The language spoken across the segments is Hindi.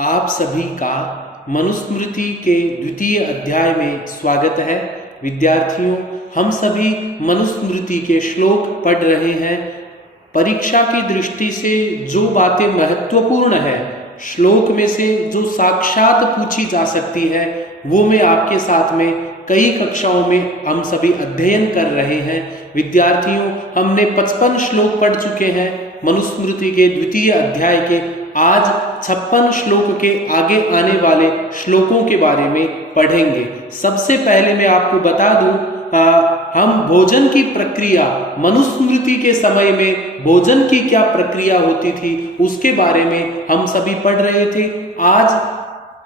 आप सभी का मनुस्मृति के द्वितीय अध्याय में स्वागत है। विद्यार्थियों, हम सभी मनुस्मृति के श्लोक पढ़ रहे हैं। परीक्षा की दृष्टि से जो बातें महत्वपूर्ण है, श्लोक में से जो साक्षात पूछी जा सकती है, वो मैं आपके साथ में कई कक्षाओं में हम सभी अध्ययन कर रहे हैं। विद्यार्थियों, हमने 55 श्लोक पढ़ चुके हैं मनुस्मृति के द्वितीय अध्याय के। आज 56 श्लोक के आगे आने वाले श्लोकों के बारे में पढ़ेंगे। सबसे पहले मैं आपको बता दूं, हम भोजन की प्रक्रिया, मनुस्मृति के समय में भोजन की क्या प्रक्रिया होती थी उसके बारे में हम सभी पढ़ रहे थे। आज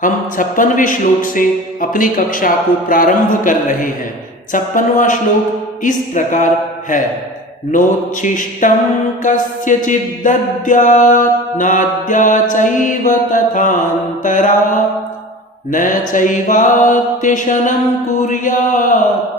हम 56वें श्लोक से अपनी कक्षा को प्रारंभ कर रहे हैं। 56वां श्लोक इस प्रकार है। नोच्छिष्टं कस्यचिद् दद्यात् नाद्या चैव तथान्तरा न चैवात्यशनं कुर्यात्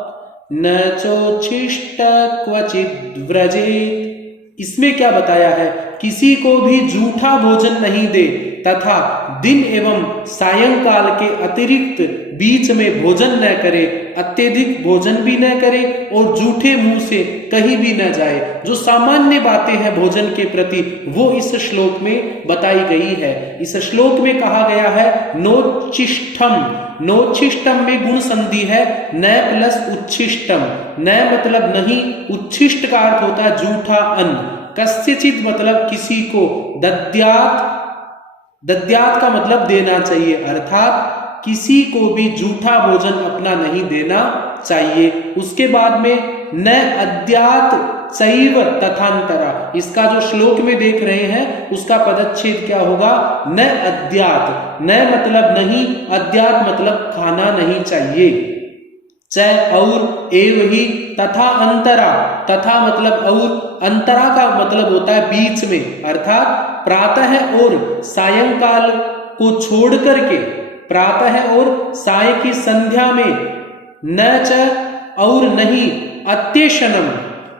न चोच्छिष्ट क्वचिद् व्रजेत्। इसमें क्या बताया है? किसी को भी जूठा भोजन नहीं दे तथा दिन एवं सायंकाल के अतिरिक्त बीच में भोजन न करे, अत्यधिक भोजन भी न करे और जूठे मुंह से कहीं भी न जाए। जो सामान्य बातें हैं भोजन के प्रति, वो इस श्लोक में बताई गई है। इस श्लोक में कहा गया है नोच्छिष्टम। नोच्छिष्टम में गुण संधि है न प्लस उच्छिष्टम। न मतलब नहीं, उच्छिष्ट का अर्थ होता है जूठा अन्न। कस्यचित मतलब किसी को, दद्यात्, दद्यात् का मतलब देना चाहिए, अर्थात किसी को भी जूठा भोजन अपना नहीं देना चाहिए। उसके बाद में न अद्यात् चैव तथान्तरा, इसका जो श्लोक में देख रहे हैं उसका पदच्छेद क्या होगा? न अद्यात्। न मतलब नहीं, अद्यात् मतलब खाना नहीं चाहिए। च और एव ही, तथा अंतरा, तथा मतलब और, अंतरा का मतलब होता है बीच में, अर्थात प्रातः और सायंकाल को छोड़ करके, प्रातः और साय की संध्या में, न च और नहीं, अत्यशनम,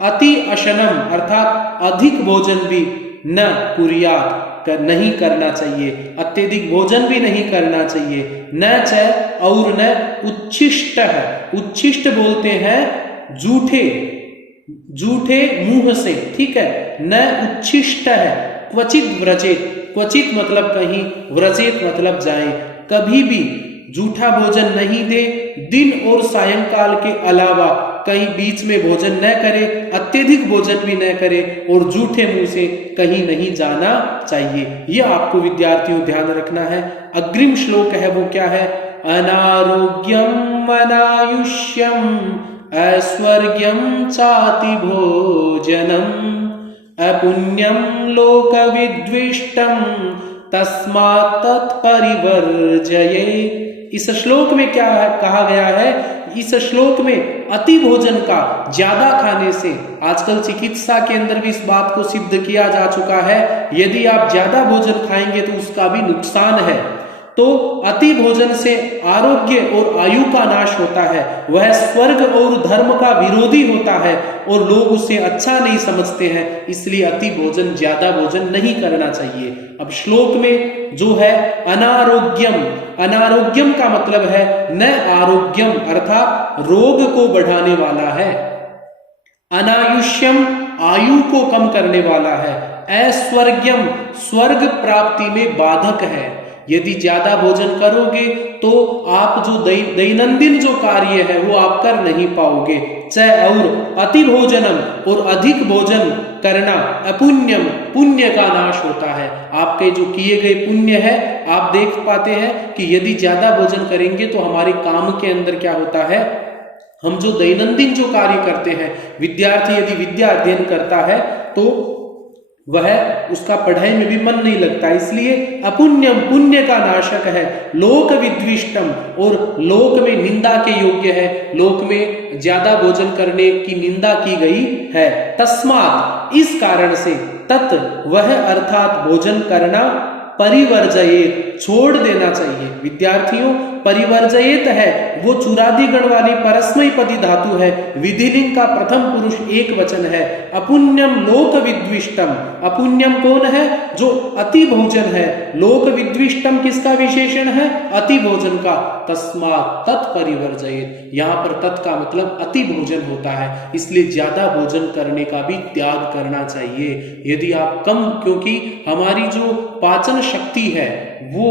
अति अशनम अर्थात अधिक भोजन भी न कुर्यात् नहीं करना चाहिए, अत्यधिक भोजन भी नहीं करना चाहिए। न च और न उच्छिष्ट है। उच्छिष्ट बोलते हैं जूठे, जूठे मुंह से, ठीक है। न उच्छिष्ट है। क्वचित व्रजेत, क्वचित मतलब कहीं, व्रजेत मतलब जाए। कभी भी जूठा भोजन नहीं दे, दिन और सायंकाल के अलावा कहीं बीच में भोजन न करे, अत्यधिक भोजन भी न करे और जूठे मुंह से कहीं नहीं जाना चाहिए। यह आपको विद्यार्थियों ध्यान रखना है। अग्रिम श्लोक है वो क्या है? अनारोग्यम अनायुष्यम ऐश्वर्यम चाति भोजनम अपुण्यम लोक विद्विष्टम तस्मात् तत्परिवर्जयेत्। इस श्लोक में क्या कहा गया है? इस श्लोक में अति भोजन का, ज्यादा खाने से, आजकल चिकित्सा के अंदर भी इस बात को सिद्ध किया जा चुका है, यदि आप ज्यादा भोजन खाएंगे तो उसका भी नुकसान है। तो अति भोजन से आरोग्य और आयु का नाश होता है, वह स्वर्ग और धर्म का विरोधी होता है और लोग उसे अच्छा नहीं समझते हैं, इसलिए अति भोजन, ज्यादा भोजन नहीं करना चाहिए। अब श्लोक में जो है अनारोग्यम, अनारोग्यम का मतलब है न आरोग्यम, अर्थात रोग को बढ़ाने वाला है। अनायुष्यम, आयु को कम करने वाला है। ऐश्वर्यम, स्वर्ग प्राप्ति में बाधक है। यदि ज्यादा भोजन करोगे तो आप जो दैनंदिन जो कार्य है वो आप कर नहीं पाओगे। च और अति भोजनम, और अधिक भोजन करना, अपुण्यम, पुण्य का नाश होता है। आपके जो किए गए पुण्य है, आप देख पाते हैं कि यदि ज्यादा भोजन करेंगे तो हमारे काम के अंदर क्या होता है, हम जो दैनंदिन जो कार्य करते हैं, विद्यार्थी यदि विद्या अध्ययन करता है तो वह, उसका पढ़ाई में भी मन नहीं लगता, इसलिए अपुण्यम, पुण्य का नाशक है। लोक विद्विष्टम, और लोक में निंदा के योग्य है, लोक में ज्यादा भोजन करने की निंदा की गई है। तस्मात्, इस कारण से, तत् वह अर्थात भोजन करना, परिवर्जयेत् छोड़ देना चाहिए। विद्यार्थियों, परिवर्जयेत है वो चुरादी गण वाली परस्मैपदी धातु है। विधिलिंग का प्रथम पुरुष एक वचन है। अपुण्यम लोक विद्विष्टम, अपुण्यम कौन है? जो अति भोजन है। लोक विद्विष्टम किसका विशेषण है? अति भोजन का। तस्मात् तत्परिवर्जयेत, यहाँ पर तत् का मतलब अति भोजन होता है, इसलिए ज्यादा भोजन करने का भी त्याग करना चाहिए। यदि आप कम, क्योंकि हमारी जो पाचन शक्ति है वो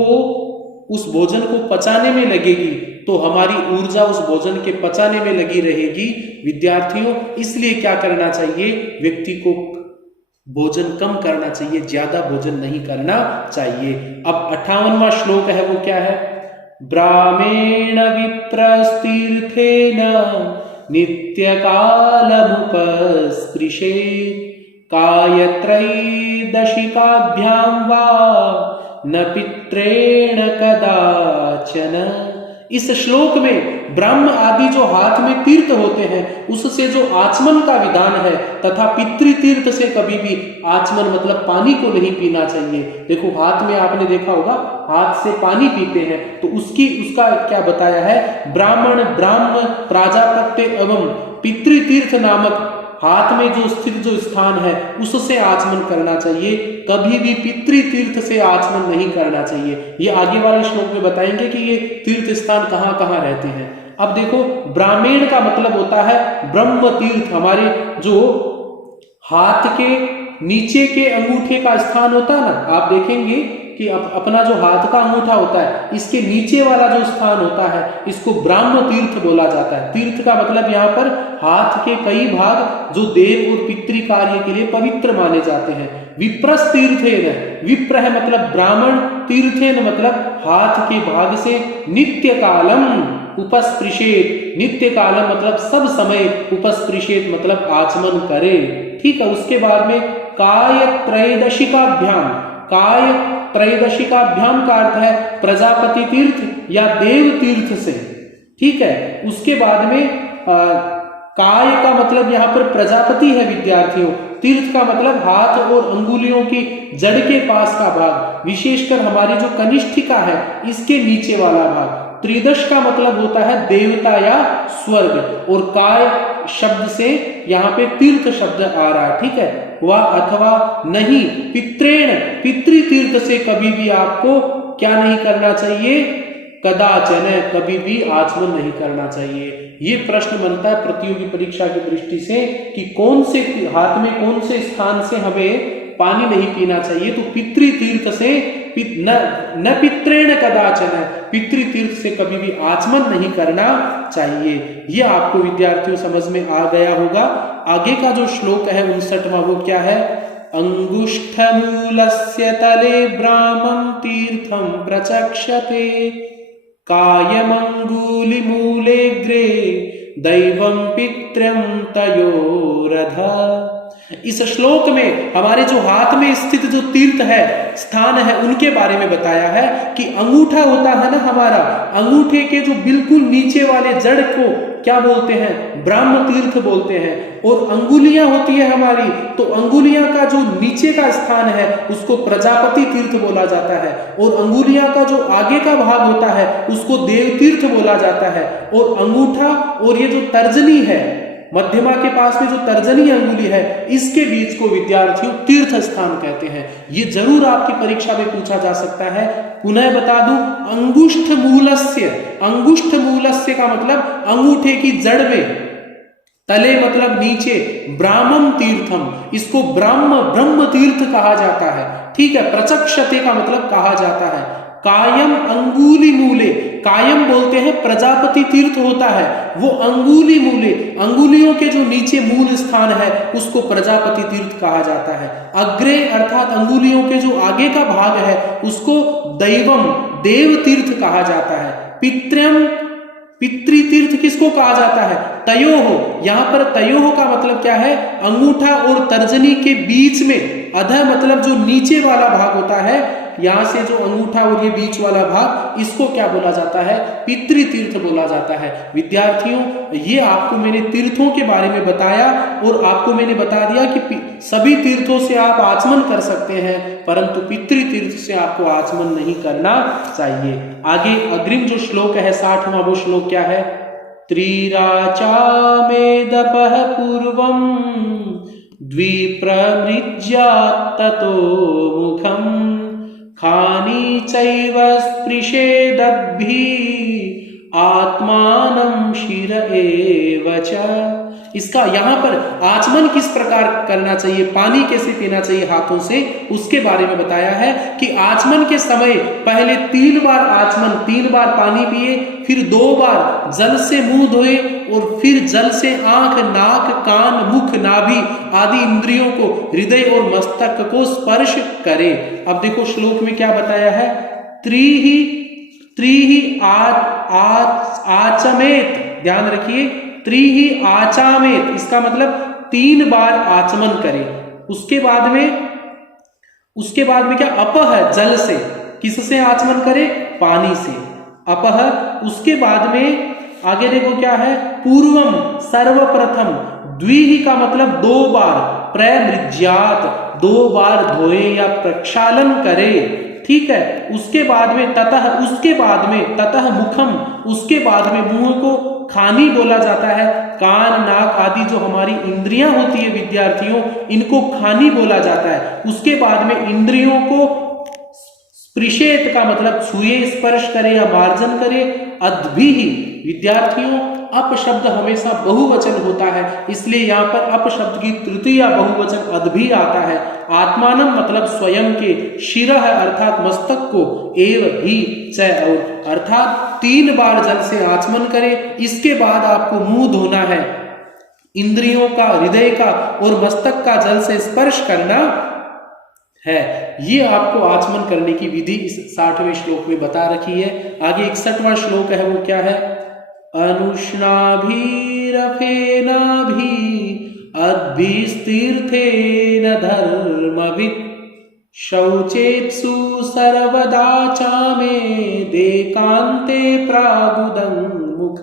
उस भोजन को पचाने में लगेगी, तो हमारी ऊर्जा उस भोजन के पचाने में लगी रहेगी विद्यार्थियों। इसलिए क्या करना चाहिए? व्यक्ति को भोजन कम करना चाहिए, ज्यादा भोजन नहीं करना चाहिए। अब 58वां श्लोक है वो क्या है? ब्राह्मेण विप्रस्तीर्थेन नित्यकालमुपस्पृशेत् कायत्रैदशिकाभ्यां वा न पित्रेण कदाचन। इस श्लोक में ब्रह्म आदि जो हाथ में तीर्थ होते हैं उससे जो आचमन का विधान है, तथा पितृ तीर्थ से कभी भी आचमन मतलब पानी को नहीं पीना चाहिए। देखो हाथ में आपने देखा होगा हाथ से पानी पीते हैं, तो उसका क्या बताया है? ब्राह्मण, ब्राह्म, प्राजापत्य एवं पितृ तीर्थ नामक हाथ में जो स्थित जो स्थान है उससे आचमन करना चाहिए, कभी भी पितृ तीर्थ से आचमन नहीं करना चाहिए। ये आगे वाले श्लोक में बताएंगे कि ये तीर्थ स्थान कहाँ कहाँ रहते हैं। अब देखो ब्राह्मण का मतलब होता है ब्रह्म तीर्थ। हमारे जो हाथ के नीचे के अंगूठे का स्थान होता है ना, आप देखेंगे कि अपना जो हाथ का अंगूठा होता है इसके नीचे वाला जो स्थान होता है इसको ब्राह्म तीर्थ बोला जाता है। तीर्थ का मतलब यहाँ पर हाथ के कई भाग जो देव और पितृ कार्य के लिए पवित्र माने जाते हैं। विप्रस तीर्थेन, विप्र है मतलब ब्राह्मण, तीर्थेन मतलब हाथ के भाग से, नित्य कालम उपस्पृशेत, नित्य कालम मतलब सब समय, उपस्पृशेत मतलब आचमन करे। ठीक है। उसके बाद में काय त्रयोदशिकाभ्याम, काय त्रयोदशिकाभ्याम का अर्थ है प्रजापति तीर्थ या देव तीर्थ से। ठीक है। उसके बाद में काय का मतलब यहाँ पर प्रजापति है विद्यार्थियों। तीर्थ का मतलब हाथ और अंगुलियों की जड़ के पास का भाग, विशेषकर हमारी जो कनिष्ठिका है इसके नीचे वाला भाग। त्रिदश का मतलब होता है देवता या स्वर्ग, और काय शब्द से यहाँ पे तीर्थ शब्द आ रहा है। ठीक है। वह अथवा नहीं पित्रेण, पितृ तीर्थ से कभी भी आपको क्या नहीं करना चाहिए? कदाचन, कभी भी आचमन नहीं करना चाहिए। ये प्रश्न बनता है प्रतियोगी परीक्षा की दृष्टि से कि कौन से हाथ में कौन से स्थान से हमें पानी नहीं पीना चाहिए। तो पितृ तीर्थ से न पित्रेण कदाचन, पितृ तीर्थ से कभी भी आचमन नहीं करना चाहिए। ये आपको विद्यार्थियों समझ में आ गया होगा। आगे का जो श्लोक है 59वां वो क्या है? अंगुष्ठमूलस्य तले ब्राह्मं तीर्थं प्रचक्षते कायमंगुलिमूलेऽग्रे दैवं पितरं तयोरधः। इस श्लोक में हमारे जो हाथ में स्थित जो तीर्थ है, स्थान है, उनके बारे में बताया है कि अंगूठा होता है ना हमारा, अंगूठे के जो बिल्कुल नीचे वाले जड़ को क्या बोलते हैं? ब्राह्म तीर्थ बोलते हैं। और अंगुलियां होती है हमारी, तो अंगुलियां का जो नीचे का स्थान है उसको प्रजापति तीर्थ बोला जाता है, और अंगुलियां का जो आगे का भाग होता है उसको देव तीर्थ बोला जाता है। और अंगूठा और ये जो तर्जनी है, मध्यमा के पास में जो तर्जनी अंगुली है, इसके बीच को विद्यार्थियों तीर्थ स्थान कहते हैं। ये जरूर आपकी परीक्षा में पूछा जा सकता है। पुनः बता दूं, अंगुष्ठ मूलस्य, अंगुष्ठ मूलस्य का मतलब अंगूठे की जड़ में, तले मतलब नीचे, ब्राह्मम तीर्थम, इसको ब्रह्म तीर्थ कहा जाता है। ठीक है। प्रचक्षते का मतलब कहा जाता है। कायम अंगुली मूले, कायम बोलते हैं प्रजापति तीर्थ होता है, वो अंगुली मूले, अंगुलियों के जो नीचे मूल स्थान है उसको प्रजापति तीर्थ कहा जाता है। अग्रे अर्थात अंगुलियों के जो आगे का भाग है उसको दैवम, देव तीर्थ कहा जाता है। पितृम, पितृ तीर्थ किसको कहा जाता है? तयोह। यहाँ पर तयोह का मतलब क्या है? अंगूठा और तर्जनी के बीच में, अधः मतलब जो नीचे वाला भाग होता है यहाँ से जो अंगूठा और ये बीच वाला भाग, इसको क्या बोला जाता है? पितृ तीर्थ बोला जाता है। विद्यार्थियों, ये आपको मैंने तीर्थों के बारे में बताया और आपको मैंने बता दिया कि सभी तीर्थों से आप आचमन कर सकते हैं, परंतु पितृ तीर्थ से आपको आचमन नहीं करना चाहिए। आगे अग्रिम जो श्लोक है 60वां, वो श्लोक क्या है? त्रिराचामेदपः पूर्वं द्विप्रमृज्यात् ततो मुखं खानि चैव स्पृशेदद्भिः आत्मानं शिर एव च। इसका यहाँ पर आचमन किस प्रकार करना चाहिए, पानी कैसे पीना चाहिए हाथों से, उसके बारे में बताया है कि आचमन के समय पहले 3 बार आचमन, 3 बार पानी पिए, फिर 2 बार जल से मुंह धोए और फिर जल से आंख, नाक, कान, मुख, नाभि आदि इंद्रियों को, हृदय और मस्तक को स्पर्श करे। अब देखो श्लोक में क्या बताया है? त्रिहि आचमेत, ध्यान रखिए, त्रिहि आचामेत, इसका मतलब 3 बार आचमन करे। उसके बाद में क्या? अपह, जल से। किससे आचमन करे? पानी से। अपह। उसके बाद में आगे देखो क्या है? पूर्वम, सर्वप्रथम। द्विहि का मतलब 2 बार, प्रमृज्यात, 2 बार धोए या प्रक्षालन करे, ठीक है। उसके बाद में ततः, ततः मुखम, उसके बाद में मुंह को खानी बोला जाता है। कान, नाक आदि जो हमारी इंद्रियां होती है विद्यार्थियों, इनको खानी बोला जाता है। उसके बाद में इंद्रियों को स्पृशेत का मतलब छुए, स्पर्श करे या मार्जन करे। अद्भिः, विद्यार्थियों अपशब्द हमेशा बहुवचन होता है, इसलिए यहाँ पर अपशब्द की तृतीय बहुवचन अद्भि आता है। आत्मानं मतलब स्वयं के, शिरः अर्थात मस्तक को, एव ही च अर्थात 3 बार जल से आचमन करे। इसके बाद आपको मुंह धोना है, इंद्रियों का, हृदय का और मस्तक का जल से स्पर्श करना है। ये आपको आचमन करने की विधि इस 60वें श्लोक में बता रखी है। आगे 61वां श्लोक है, वो क्या है? अनुष्णाभिरफेनाभि अद्भिस्तीर्थेन धर्मवित् शौचेत्सु सर्वदा चामेदेकान्ते प्रागुदन्मुख।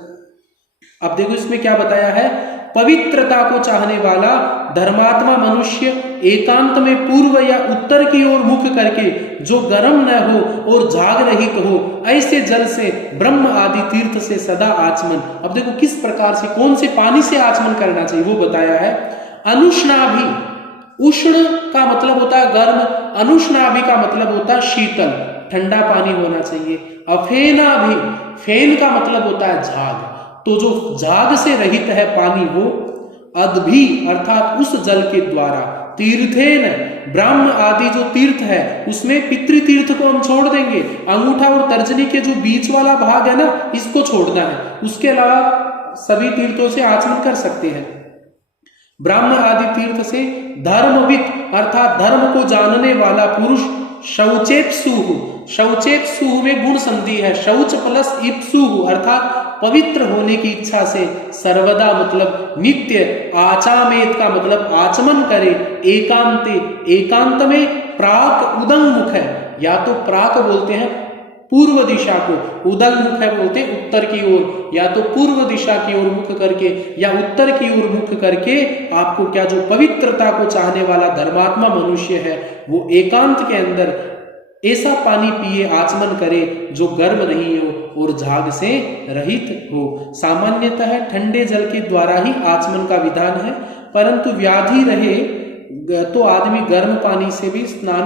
अब देखो इसमें क्या बताया है? पवित्रता को चाहने वाला धर्मात्मा मनुष्य एकांत में पूर्व या उत्तर की ओर मुख करके, जो गर्म न हो और झाग रहित हो, ऐसे जल से, ब्रह्म आदि तीर्थ से सदा आचमन। अब देखो किस प्रकार से, कौन से पानी से आचमन करना चाहिए वो बताया है। अनुष्णाभि, उष्ण का मतलब होता है गर्म, अनुष्णाभि का मतलब होता है शीतल, ठंडा पानी होना चाहिए। अफेनाभि, फेन का मतलब होता है झाग, तो जो झाग से रहित है पानी वो। अद्भि अर्थात उस जल के द्वारा। तीर्थेन, ब्राह्म आदि जो तीर्थ है उसमें पितृ तीर्थ को हम छोड़ देंगे, अंगूठा और तर्जनी के जो बीच वाला भाग है ना, इसको छोड़ना है। उसके अलावा सभी तीर्थों से आचमन कर सकते हैं। ब्राह्मण आदि तीर्थ से। धर्मविद अर्थात धर्म को जानने वाला पुरुष। शौचेप्सुः, शौचेप्सुः में गुण संधि है, शौच प्लस इप्सुः अर्थात पवित्र होने की इच्छा से। सर्वदा मतलब नित्य। आचामेत का मतलब आचमन करे। एकांते, एकांत में प्राक उदंगमुख है, या तो प्राक बोलते हैं पूर्व दिशा को, उदंगमुख है बोलते हैं उत्तर की ओर, या तो पूर्व दिशा की ओर मुख करके या उत्तर की ओर मुख करके आपको क्या, जो पवित्रता को चाहने वाला धर्मात्मा मनुष्य है वो एकांत के अंदर ऐसा पानी पिए, आचमन करे जो गर्म नहीं हो और झाग से रहित हो। सामान्यतः ठंडे जल के द्वारा ही आचमन का विधान है, परंतु व्याधि रहे तो आदमी गर्म पानी से भी स्नान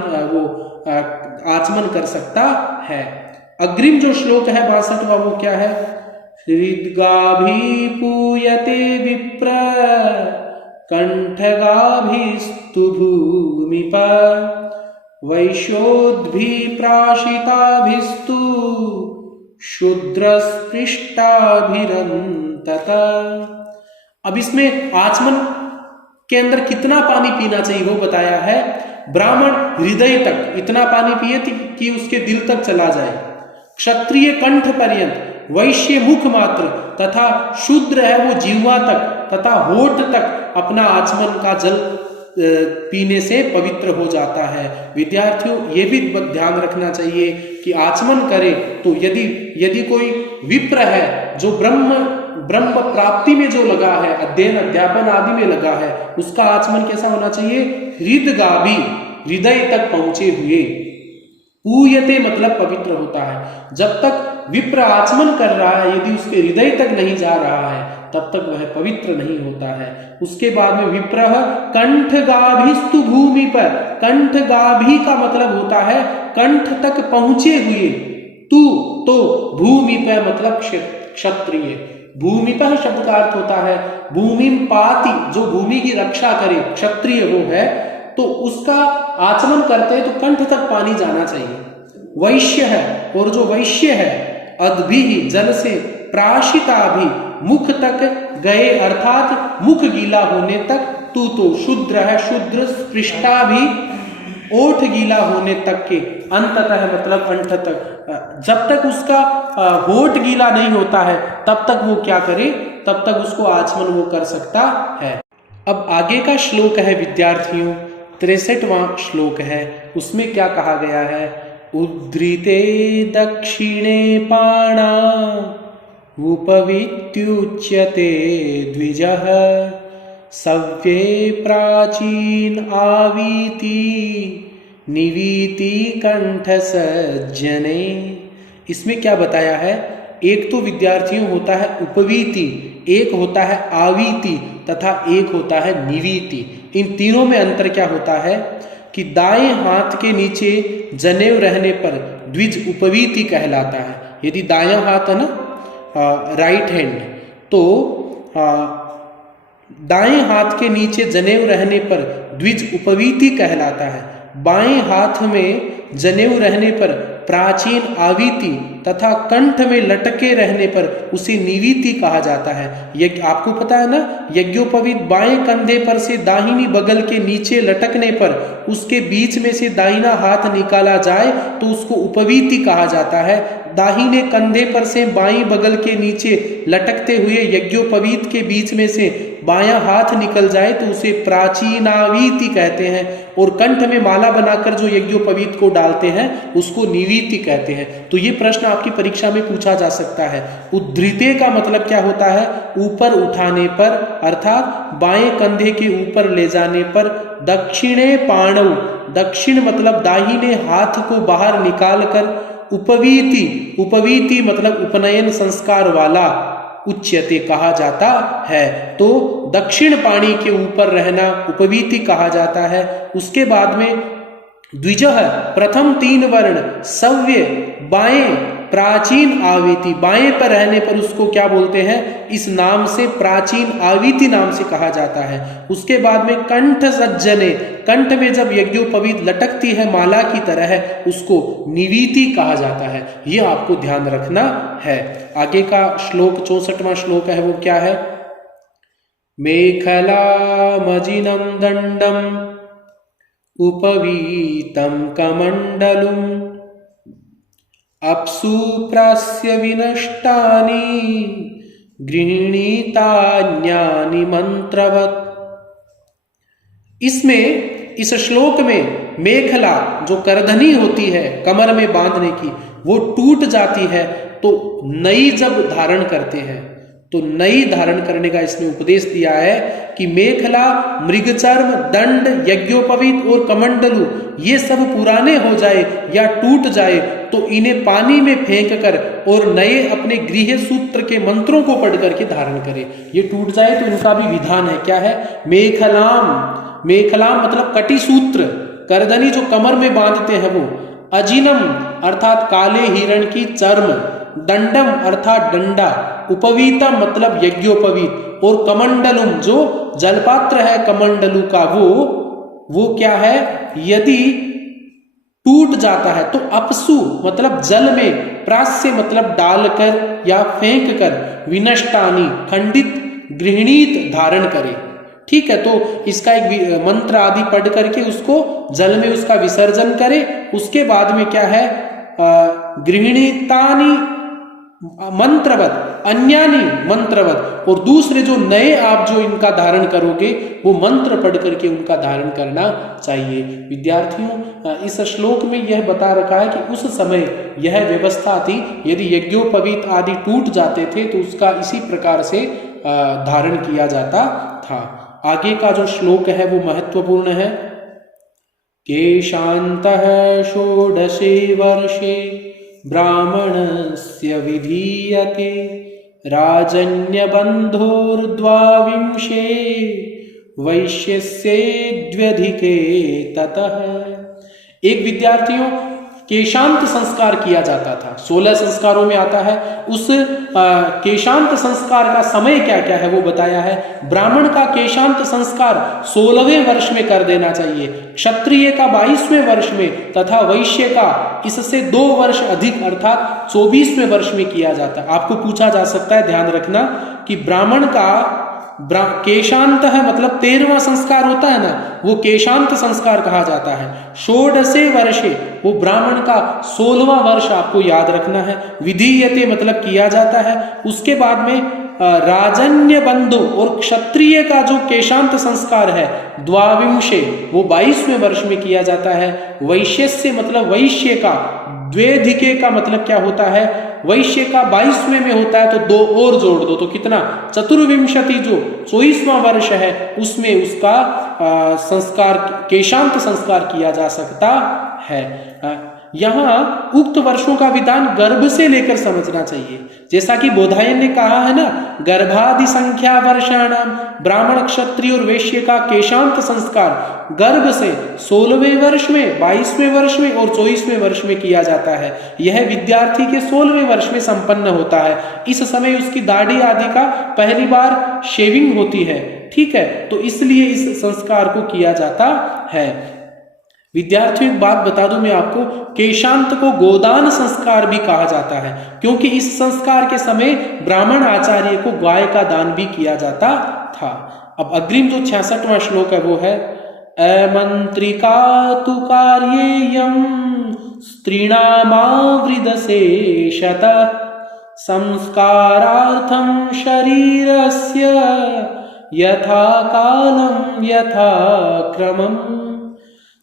आचमन कर सकता है। अग्रिम जो श्लोक है 62वां, वो क्या है? हृद्गाभि पूयते विप्र कंठगाभिस्तु भूमिप वैश्योद्भि प्राशिताभिस्तु शूद्रस्पृष्टाभिरन्तत। अब इसमें आचमन के अंदर कितना पानी पीना चाहिए वो बताया है। ब्राह्मण हृदय तक इतना पानी पिए कि उसके दिल तक चला जाए, क्षत्रिय कंठ पर्यंत, वैश्य मुख मात्र, तथा शूद्र है वो जीवा तक तथा होठ तक अपना आचमन का जल पीने से पवित्र हो जाता है। विद्यार्थियों ये भी ध्यान रखना चाहिए कि आचमन करे तो यदि कोई विप्र है जो ब्रह्म प्राप्ति में जो लगा है, अध्ययन अध्यापन आदि में लगा है, उसका आचमन कैसा होना चाहिए? हृदगाभि, हृदय तक पहुंचे हुए। पूयते मतलब पवित्र होता है। जब तक विप्र आचमन कर रहा है, यदि उसके हृदय तक नहीं जा रहा है, तब तक वह पवित्र नहीं होता है। उसके बाद में विप्रः कंठगाभिस्तु भूमि पर, कंठगाभि का मतलब होता है कंठ तक पहुंचे हुए, तू तो भूमि पर मतलब क्षत्रिय। भूमि पर शब्द का अर्थ होता है भूमि पाति, जो भूमि की रक्षा करे, क्षत्रिय वो है, तो उसका आचमन करते हैं तो कंठ तक पानी जाना चाहिए। वैश्य है, और जो वैश्य है अद्भिः जल से, प्राशिता भी मुख तक गए अर्थात मुख गीला होने तक, तू तो शूद्र है, शूद्र स्पृष्टा भी ओठ गीला होने तक के, अंततः मतलब अंत तक, जब तक उसका होठ गीला नहीं होता है तब तक वो क्या करे, तब तक उसको आचमन वो कर सकता है। अब आगे का श्लोक है विद्यार्थियों 63वां श्लोक है। उसमें क्या कहा गया है? उद्धृते दक्षिणे पाणा उपवीत्युच्यते द्विजः सव्ये प्राचीन आवीति निवीति कंठ सज्जने। इसमें क्या बताया है? एक तो विद्यार्थियों होता है उपवीति, एक होता है आवीति तथा एक होता है निवीति। इन तीनों में अंतर क्या होता है कि दाएं हाथ के नीचे जनेऊ रहने पर द्विज उपवीति कहलाता है। यदि दायां हाथ है ना, राइट हैंड, तो दाएं हाथ के नीचे जनेऊ रहने पर द्विज उपवीति कहलाता है। बाएं हाथ में जनेऊ रहने पर प्राचीन आवीति तथा कंठ में लटके रहने पर उसे निवीति कहा जाता है। यज्ञ आपको पता है ना, यज्ञोपवीत बाएं कंधे पर से दाहिनी बगल के नीचे लटकने पर उसके बीच में से दाहिना हाथ निकाला जाए तो उसको उपवीति कहा जाता है। दाहिने कंधे पर से बाईं बगल के नीचे लटकते हुए यज्ञोपवीत के बीच में से बायां हाथ निकल जाए तो उसे प्राचीनावीति कहते हैं। और कंठ में माला बनाकर जो यज्ञोपवीत को डालते हैं उसको निवीति कहते हैं। तो ये प्रश्न आपकी परीक्षा में पूछा जा सकता है। उद्धृते का मतलब क्या होता है? ऊपर उठाने पर, अर्थात बाएं कंधे के ऊपर ले जाने पर। दक्षिणे पाणौ, दक्षिण मतलब दाहिने हाथ को बाहर निकाल कर। उपवीति, उपवीति मतलब उपनयन संस्कार वाला, उच्यते कहा जाता है। तो दक्षिण पाणी के ऊपर रहना उपवीति कहा जाता है। उसके बाद में द्विजः प्रथम 3 वर्ण, सव्य बाएं, प्राचीन आवीति, बाएं पर रहने पर उसको क्या बोलते हैं? इस नाम से, प्राचीन आवीति नाम से कहा जाता है। उसके बाद में कंठ सज्जने, कंठ में जब यज्ञोपवीत लटकती है माला की तरह उसको निवीति कहा जाता है। ये आपको ध्यान रखना है। आगे का श्लोक 64वां श्लोक है, वो क्या है? मेखलामजिनं दंडम उपवीतं कमंडलुम अप्सु प्रास्य विनष्टानि गृहीतान्यानि मंत्रवत्। इसमें, इस श्लोक में मेखला जो करधनी होती है कमर में बांधने की, वो टूट जाती है तो नई जब धारण करते हैं तो नई धारण करने का इसमें उपदेश दिया है कि मेखला, मृगचर्म, दंड, यज्ञोपवीत और कमंडलू ये सब पुराने हो जाए या टूट जाए तो इन्हें पानी में फेंक कर और नए अपने गृह सूत्र के मंत्रों को पढ़ करके धारण करें। ये टूट जाए तो इनका भी विधान है। क्या है? मेखलाम, मेखलाम मतलब कटी सूत्र, करधनी जो कमर में बांधते हैं वो। अजिनम अर्थात काले हिरण की चर्म, दंडम अर्थात डंडा, उपवीतम मतलब यज्ञोपवीत, और कमंडलुम जो जलपात्र है कमंडलू का वो क्या है? यदि टूट जाता है तो अपसु मतलब जल में, प्रास्य मतलब डालकर या फेंक कर, विनष्टानी खंडित, गृहीत धारण करे। ठीक है, तो इसका एक मंत्र आदि पढ़ करके उसको जल में उसका विसर्जन करे। उसके बाद में क्या है? गृहीतानी मंत्रवत, अन्यानी मंत्रवत, और दूसरे जो नए आप जो इनका धारण करोगे वो मंत्र पढ़ करके उनका धारण करना चाहिए। विद्यार्थियों, इस श्लोक में यह बता रखा है कि उस समय यह व्यवस्था थी, यदि यज्ञोपवीत आदि टूट जाते थे तो उसका इसी प्रकार से धारण किया जाता था। आगे का जो श्लोक है वो महत्वपूर्ण है। केशान्तः षोडशे वर्षे ब्राह्मणस्य विधीयते राजन्यबन्धोर्द्वाविंशे वैश्यस्येद्व्यधिके ततः। एक विद्यार्थियों केशांत संस्कार किया जाता था, 16 संस्कारों में आता है। उस केशांत संस्कार का समय क्या क्या है वो बताया है। ब्राह्मण का केशांत संस्कार 16वें वर्ष में कर देना चाहिए, क्षत्रिय का 22वें वर्ष में, तथा वैश्य का इससे 2 वर्ष अधिक अर्थात 24वें वर्ष में किया जाता है। आपको पूछा जा सकता है, ध्यान रखना कि ब्राह्मण का केशांत है मतलब 13वां संस्कार होता है ना, वो केशांत संस्कार कहा जाता है। षोडशे वर्षे वो ब्राह्मण का 16वां वर्ष आपको याद रखना है। विधीयते मतलब किया जाता है। उसके बाद में राजन्य बंधु और क्षत्रिय का जो केशांत संस्कार है द्वाविंशे वो 22वें वर्ष में किया जाता है। वैश्यस्य मतलब वैश्य का, द्वेधिके का मतलब क्या होता है, वैश्य का 22वें में होता है तो 2 और जोड़ दो तो कितना, चतुर्विंशति जो 24वां वर्ष है उसमें उसका संस्कार केशांत संस्कार किया जा सकता है। यहाँ उक्त वर्षों का विधान गर्भ से लेकर समझना चाहिए। जैसा कि बोधायन ने कहा है ना, गर्भादि संख्या वर्षाणाम, ब्राह्मण क्षत्रिय और वैश्य का केशांत संस्कार गर्भ से 16वें वर्ष में, 22वें वर्ष में और 24वें वर्ष में किया जाता है। यह विद्यार्थी के 16वें वर्ष में संपन्न होता है। इस समय उसकी दाढ़ी आदि का पहली बार शेविंग होती है, ठीक है, तो इसलिए इस संस्कार को किया जाता है। विद्यार्थियों एक बात बता दूं मैं आपको, केशांत को गोदान संस्कार भी कहा जाता है, क्योंकि इस संस्कार के समय ब्राह्मण आचार्य को गाय का दान भी किया जाता था। अब अग्रिम जो 66वां श्लोक है वो है अमंत्रिका तु कार्येयं स्त्रीणामावृदशेषतः संस्कारार्थं शरीरस्य यथा कालं यथा क्रमम्।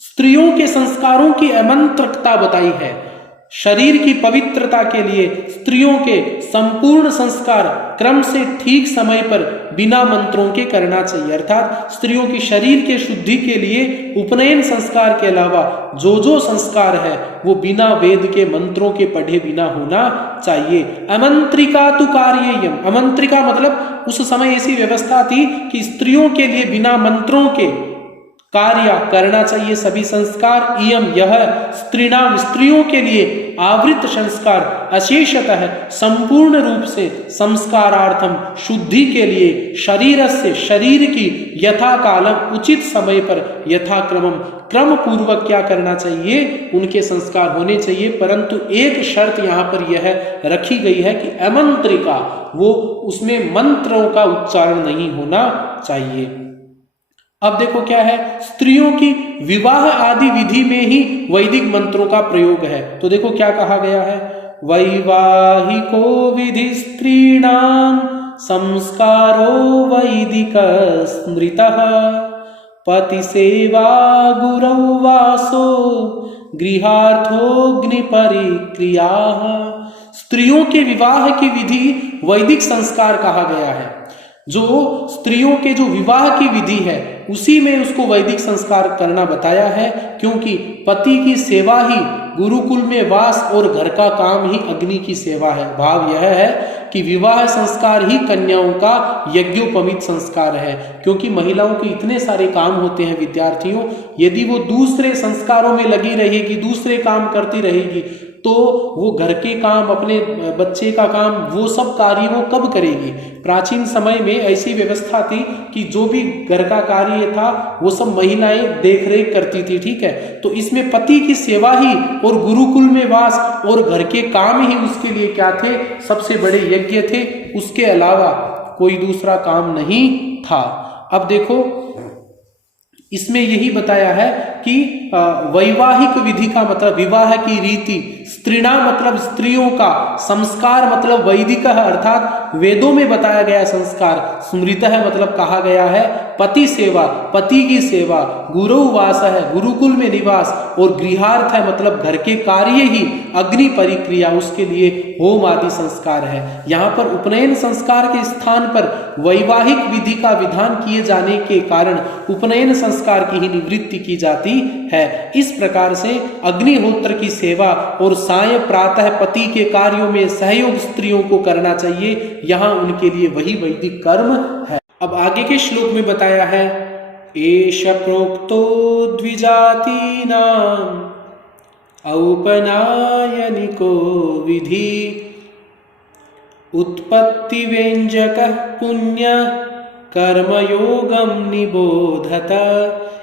स्त्रियों के संस्कारों की अमंत्रकता बताई है। शरीर की पवित्रता के लिए स्त्रियों के संपूर्ण संस्कार क्रम से ठीक समय पर बिना मंत्रों के करना चाहिए। अर्थात स्त्रियों की शरीर के शुद्धि के लिए उपनयन संस्कार के अलावा जो जो संस्कार है वो बिना वेद के मंत्रों के पढ़े बिना होना चाहिए। अमंत्रिका तु कार्येयम, अमंत्रिका मतलब उस समय ऐसी व्यवस्था थी कि स्त्रियों के लिए बिना मंत्रों के कार्य करना चाहिए सभी संस्कार। इयम यह स्त्रीणाम स्त्रियों के लिए आवृत संस्कार अशेषतः संपूर्ण रूप से संस्कारार्थम शुद्धि के लिए शरीर से शरीर की यथा कालम उचित समय पर यथा क्रमम क्रम पूर्वक क्या करना चाहिए, उनके संस्कार होने चाहिए। परंतु एक शर्त यहाँ पर यह रखी गई है कि अमंत्रिका, वो उसमें मंत्रों का उच्चारण नहीं होना चाहिए। अब देखो क्या है, स्त्रियों की विवाह आदि विधि में ही वैदिक मंत्रों का प्रयोग है। तो देखो क्या कहा गया है, वैवाहिको विधि स्त्रीणाम संस्कारो वैदिक स्मृतः पति सेवा गुरौ वासो गृहार्थोऽग्निपरिक्रिया। स्त्रियों के विवाह की विधि वैदिक संस्कार कहा गया है। जो स्त्रियों के जो विवाह की विधि है उसी में उसको वैदिक संस्कार करना बताया है, क्योंकि पति की सेवा ही गुरुकुल में वास और घर का काम ही अग्नि की सेवा है। भाव यह है कि विवाह संस्कार ही कन्याओं का यज्ञोपवीत संस्कार है, क्योंकि महिलाओं के इतने सारे काम होते हैं विद्यार्थियों, यदि वो दूसरे संस्कारों में लगी रहेगी, दूसरे काम करती रहेगी तो वो घर के काम, अपने बच्चे का काम, वो सब कार्य वो कब करेगी। प्राचीन समय में ऐसी व्यवस्था थी कि जो भी घर का कार्य था वो सब महिलाएं देख रेख करती थी, ठीक है। तो इसमें पति की सेवा ही और गुरुकुल में वास और घर के काम ही उसके लिए क्या थे, सबसे बड़े यज्ञ थे। उसके अलावा कोई दूसरा काम नहीं था। अब देखो इसमें यही बताया है कि वैवाहिक विधि का मतलब विवाह की रीति स्त्रीणा मतलब स्त्रियों का, संस्कार मतलब वैदिक अर्थात वेदों में बताया गया संस्कार, स्मृतः मतलब कहा गया है, पति सेवा पति की सेवा, गुरु वास है गुरुकुल में निवास, और गृहार्थ है मतलब घर के कार्य ही, अग्नि परिक्रिया उसके लिए होम आदि संस्कार है। यहाँ पर उपनयन संस्कार के स्थान पर वैवाहिक विधि का विधान किए जाने के कारण उपनयन संस्कार की ही निवृत्ति की जाती है। इस प्रकार से अग्निहोत्र की सेवा और साय प्रातः पति के कार्यों में सहयोग स्त्रियों को करना चाहिए, यहाँ उनके लिए वही वैदिक कर्म है। अब आगे के श्लोक में बताया है, एष प्रोक्तो द्विजातीनां औपनायनिको विधि उत्पत्ति व्यंजकः पुण्य कर्मयोगम निबोधत।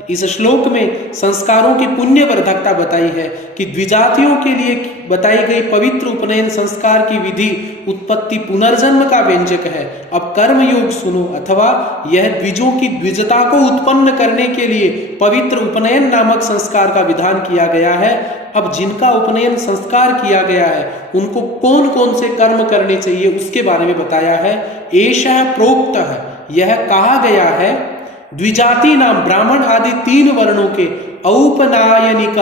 इस श्लोक में संस्कारों की पुण्य वर्धकता बताई है कि द्विजातियों के लिए बताई गई पवित्र उपनयन संस्कार की विधि उत्पत्ति पुनर्जन्म का व्यंजक है। अब कर्म योग सुनो, अथवा यह द्विजों की द्विजता को उत्पन्न करने के लिए पवित्र उपनयन नामक संस्कार का विधान किया गया है। अब जिनका उपनयन संस्कार किया गया है उनको कौन कौन से कर्म करने चाहिए उसके बारे में बताया है। एषः प्रोक्तः, यह कहा गया है, द्विजाति नाम ब्राह्मण आदि 3 वर्णों के औपनायनिक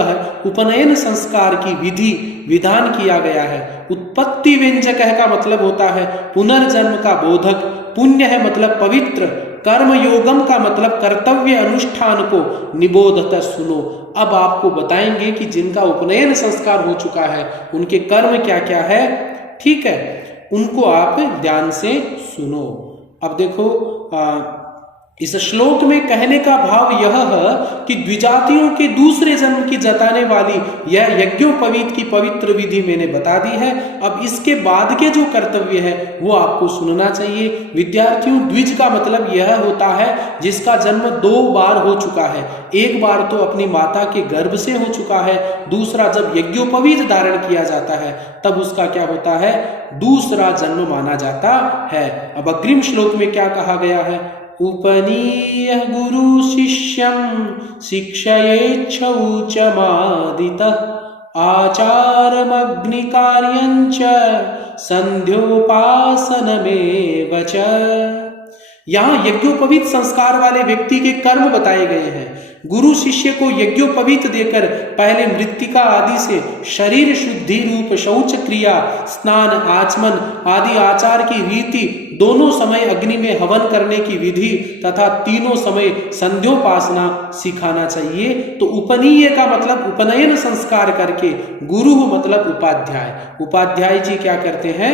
उपनयन संस्कार की विधि विधान किया गया है। उत्पत्ति व्यंजक का मतलब होता है पुनर्जन्म का बोधक, पुण्य है मतलब पवित्र, कर्म योगम का मतलब कर्तव्य अनुष्ठान को, निबोधत सुनो। अब आपको बताएंगे कि जिनका उपनयन संस्कार हो चुका है उनके कर्म क्या क्या है, ठीक है, उनको आप ध्यान से सुनो। अब देखो इस श्लोक में कहने का भाव यह है कि द्विजातियों के दूसरे जन्म की जताने वाली यह यज्ञोपवीत की पवित्र विधि मैंने बता दी है। अब इसके बाद के जो कर्तव्य है वो आपको सुनना चाहिए। विद्यार्थियों, द्विज का मतलब यह होता है जिसका जन्म 2 बार हो चुका है। एक बार तो अपनी माता के गर्भ से हो चुका है, दूसरा जब यज्ञोपवीत धारण किया जाता है तब उसका क्या होता है, दूसरा जन्म माना जाता है। अब अग्रिम श्लोक में क्या कहा गया है, उपनीय गुरु शिष्यं शिक्षयेच्छौचमादितः आचारमग्निकार्यञ्च संध्योपासनमेव च। यहाँ यज्ञोपवीत संस्कार वाले व्यक्ति के कर्म बताए गए हैं। गुरु शिष्य को यज्ञोपवीत देकर पहले मृत्तिका आदि से शरीर शुद्धि रूप शौच क्रिया, स्नान, आचमन आदि आचार की रीति, दोनों समय अग्नि में हवन करने की विधि तथा तीनों समय संध्योपासना सिखाना चाहिए। तो उपनीय का मतलब उपनयन संस्कार करके, गुरु मतलब उपाध्याय, उपाध्याय जी क्या करते हैं,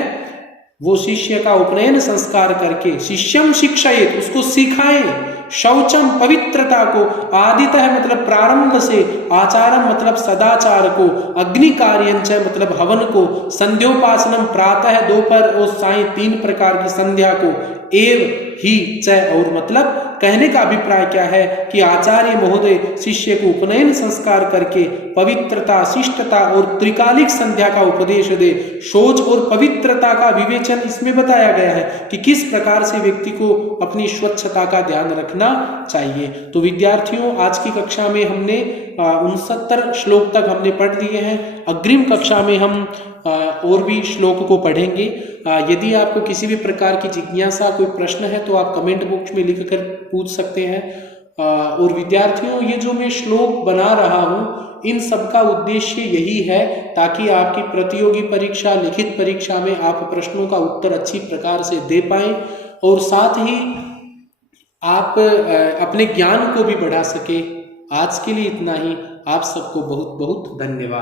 वो शिष्य का उपनयन संस्कार करके शिष्यम शिक्षयेत, उसको सिखाएं, शौचम पवित्रता को, आदितः मतलब प्रारंभ से, आचारम मतलब सदाचार को, अग्नि कार्यंच मतलब हवन को, संध्योपासनम प्रातः दोपहर और साय 3 प्रकार की संध्या को, एव ही च और मतलब कहने का अभिप्राय क्या है कि आचार्य महोदय शिष्य को उपनयन संस्कार करके पवित्रता, शिष्टता और त्रिकालिक संध्या का उपदेश दे। शौच और पवित्रता का विवेचन इसमें बताया गया है कि किस प्रकार से व्यक्ति को अपनी स्वच्छता का ध्यान रखना चाहिए। तो विद्यार्थियों, आज की कक्षा में हमने 69 श्लोक तक हमने पढ़ लिए हैं। अग्रिम कक्षा में हम और भी श्लोक को पढ़ेंगे। यदि आपको किसी भी प्रकार की जिज्ञासा, कोई प्रश्न है तो आप कमेंट बॉक्स में लिख कर पूछ सकते हैं। और विद्यार्थियों, ये जो मैं श्लोक बना रहा हूँ इन सब का उद्देश्य यही है ताकि आपकी प्रतियोगी परीक्षा, लिखित परीक्षा में आप प्रश्नों का उत्तर अच्छी प्रकार से दे पाएं और साथ ही आप अपने ज्ञान को भी बढ़ा सके। आज के लिए इतना ही। आप सबको बहुत बहुत धन्यवाद।